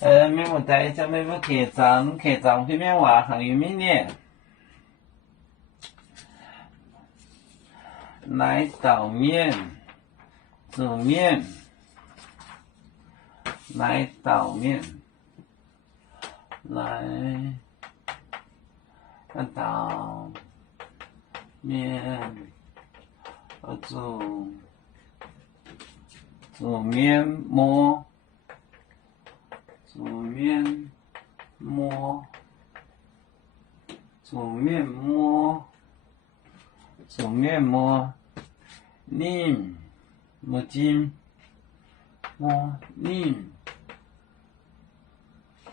面目带着面目客栈片面话行于面脸，来倒面，煮面，来倒面，来倒面，煮面馍。煮面馍，宁木金馍宁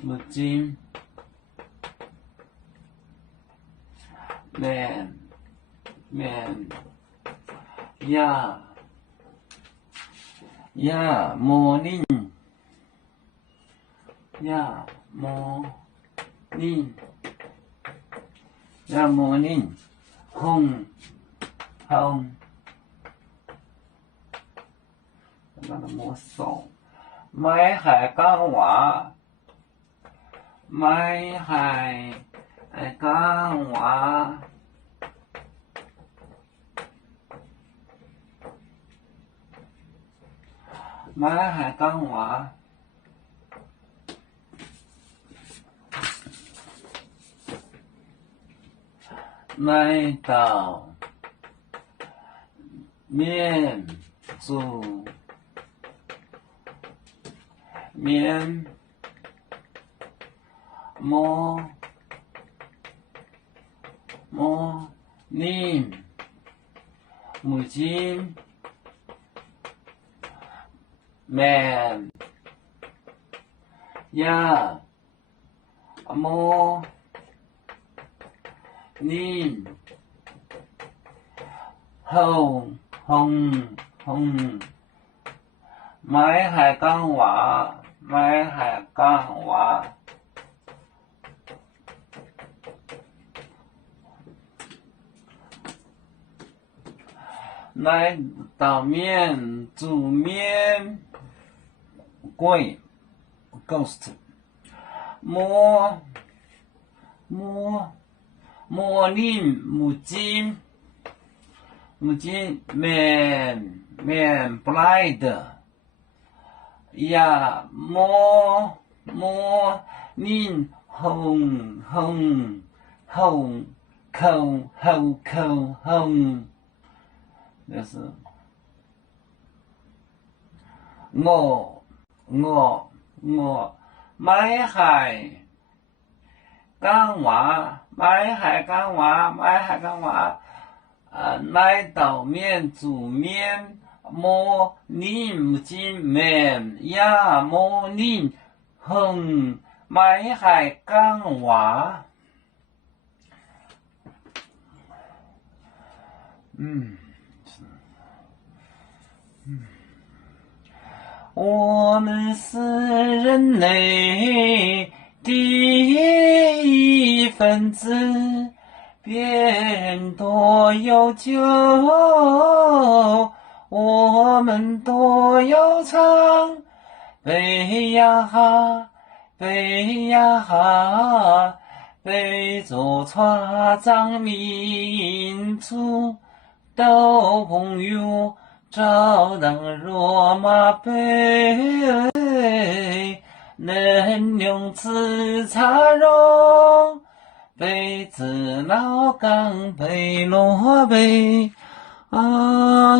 木金面呀馍宁。模宁，烘，那个摸手，买海港话，买海港话，买海港话。来到面煮面馍宁木金面呀馍宁烘，买海港话，来倒面煮面贵 ghost 摸宁木金面 blind 呀摸宁烘就是我买海港话，来倒面煮面馍宁木金面呀馍宁烘买海港话。我们是人类的一份子，别人多有酒，我们多有唱。背呀哈，背着船长民族斗朋友。照当罗马杯，能用此茶容，杯子老港杯落杯啊。